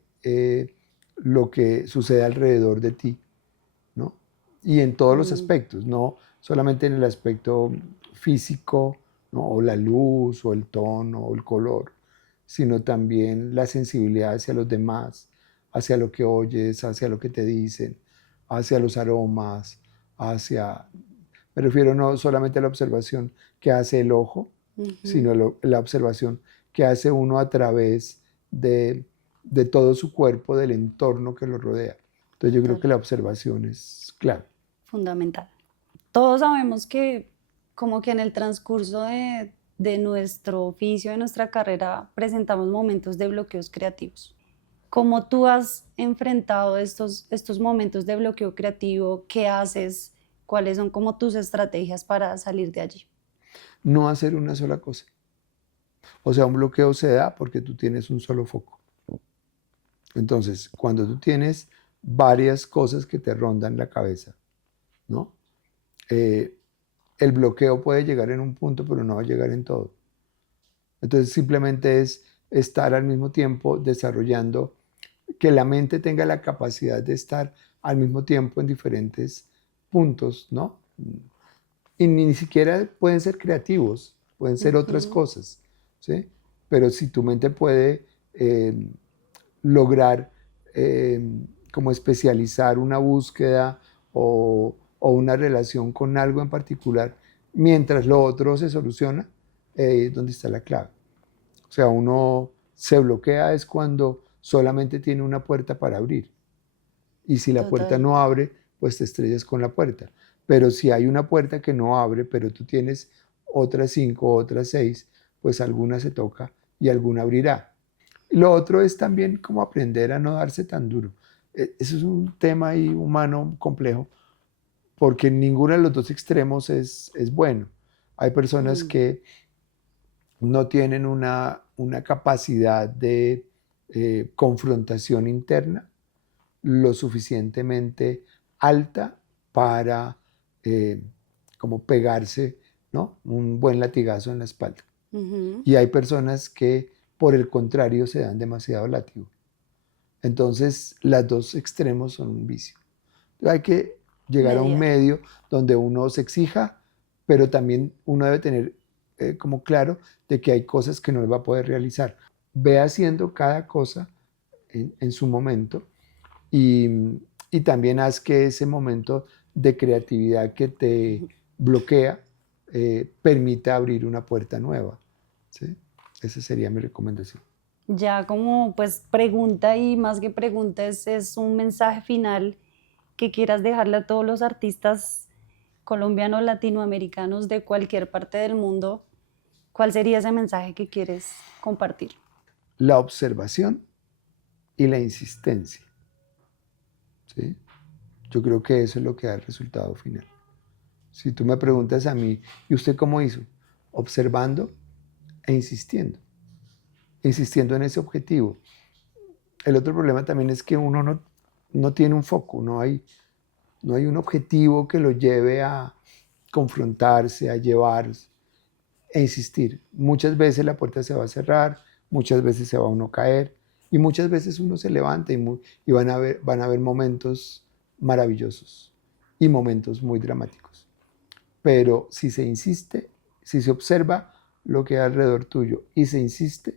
lo que sucede alrededor de ti, ¿no? Y en todos los Mm, aspectos, no solamente en el aspecto físico, ¿no? O la luz, o el tono, o el color, sino también la sensibilidad hacia los demás, hacia lo que oyes, hacia lo que te dicen, hacia los aromas, hacia... Me refiero no solamente a la observación que hace el ojo, ujú, sino la observación que hace uno a través de todo su cuerpo, del entorno que lo rodea. Entonces yo creo total, que la observación es clave. fundamental. Todos sabemos que como que en el transcurso de nuestro oficio, de nuestra carrera, presentamos momentos de bloqueos creativos. ¿Cómo tú has enfrentado estos momentos de bloqueo creativo? ¿Qué haces? ¿Cuáles son como tus estrategias para salir de allí? No hacer una sola cosa. O sea, un bloqueo se da porque tú tienes un solo foco. Entonces, cuando tú tienes varias cosas que te rondan la cabeza, ¿no? Eh, el bloqueo puede llegar en un punto, pero no va a llegar en todo. Entonces, simplemente es estar al mismo tiempo desarrollando, que la mente tenga la capacidad de estar al mismo tiempo en diferentes puntos, ¿no? Y ni siquiera pueden ser creativos, pueden ser otras Ujú, cosas, ¿sí? Pero si tu mente puede lograr eh, como especializar una búsqueda o una relación con algo en particular, mientras lo otro se soluciona, es donde está la clave. O sea, uno se bloquea es cuando solamente tiene una puerta para abrir. Y si la puerta total, no abre, pues te estrellas con la puerta. Pero si hay una puerta que no abre, pero tú tienes otras 5, otras 6, pues alguna se toca y alguna abrirá. Lo otro es también como aprender a no darse tan duro. Eso es un tema ahí humano complejo, porque ninguno de los dos extremos es bueno. Hay personas mm, que no tienen una capacidad de confrontación interna lo suficientemente alta para como pegarse, ¿no? Un buen latigazo en la espalda. ujú, Y hay personas que, por el contrario, se dan demasiado látigo. Entonces, los dos extremos son un vicio. Hay que llegar a un Mediar. medio donde uno se exija, pero también uno debe tener como claro de que hay cosas que no va a poder realizar. Ve haciendo cada cosa en su momento y, y también haz que ese momento de creatividad que te bloquea permita abrir una puerta nueva, ¿sí? Esa sería mi recomendación. Ya como pues pregunta y más que pregunta es un mensaje final que quieras dejarle a todos los artistas colombianos, latinoamericanos de cualquier parte del mundo. ¿Cuál sería ese mensaje que quieres compartir? La observación y la insistencia, ¿sí? Yo creo que eso es lo que da el resultado final. Si tú me preguntas a mí, ¿y usted cómo hizo? Observando e insistiendo en ese objetivo. El otro problema también es que uno no tiene un foco, no hay un objetivo que lo lleve a confrontarse, a llevar e insistir. Muchas veces la puerta se va a cerrar, muchas veces se va a uno caer y muchas veces uno se levanta y van a haber momentos maravillosos y momentos muy dramáticos. Pero si se insiste, si se observa lo que hay alrededor tuyo y se insiste,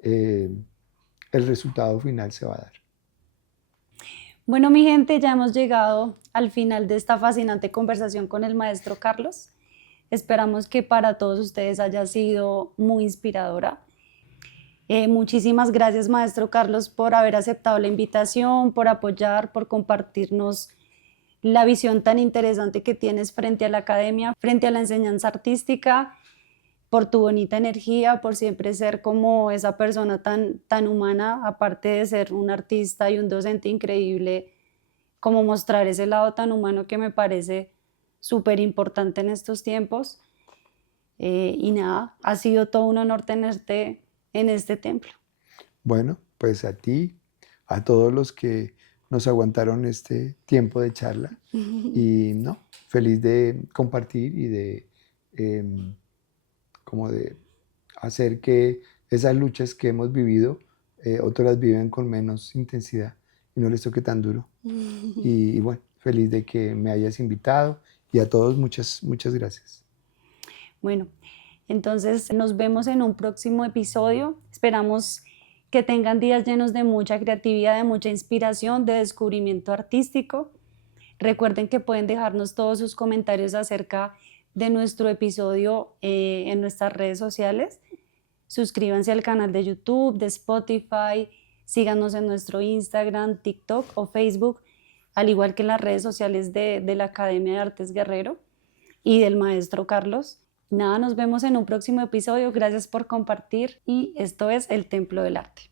eh, el resultado final se va a dar. Bueno, mi gente, ya hemos llegado al final de esta fascinante conversación con el maestro Carlos. Esperamos que para todos ustedes haya sido muy inspiradora. Muchísimas gracias, maestro Carlos, por haber aceptado la invitación, por apoyar, por compartirnos la visión tan interesante que tienes frente a la academia, frente a la enseñanza artística, por tu bonita energía, por siempre ser como esa persona tan humana, aparte de ser un artista y un docente increíble, como mostrar ese lado tan humano que me parece súper importante en estos tiempos. Y nada, ha sido todo un honor tenerte en este templo. Bueno, pues a ti, a todos los que nos aguantaron este tiempo de charla y no, feliz de compartir y de como de hacer que esas luchas que hemos vivido, otros las viven con menos intensidad y no les toque tan duro. Y bueno, feliz de que me hayas invitado y a todos muchas gracias. Bueno, entonces nos vemos en un próximo episodio. Esperamos que tengan días llenos de mucha creatividad, de mucha inspiración, de descubrimiento artístico. Recuerden que pueden dejarnos todos sus comentarios acerca de nuestro episodio en nuestras redes sociales. Suscríbanse al canal de YouTube, de Spotify, síganos en nuestro Instagram, TikTok o Facebook, al igual que en las redes sociales de la Academia de Artes Guerrero y del maestro Carlos. Nada, nos vemos en un próximo episodio. Gracias por compartir y esto es El Templo del Arte.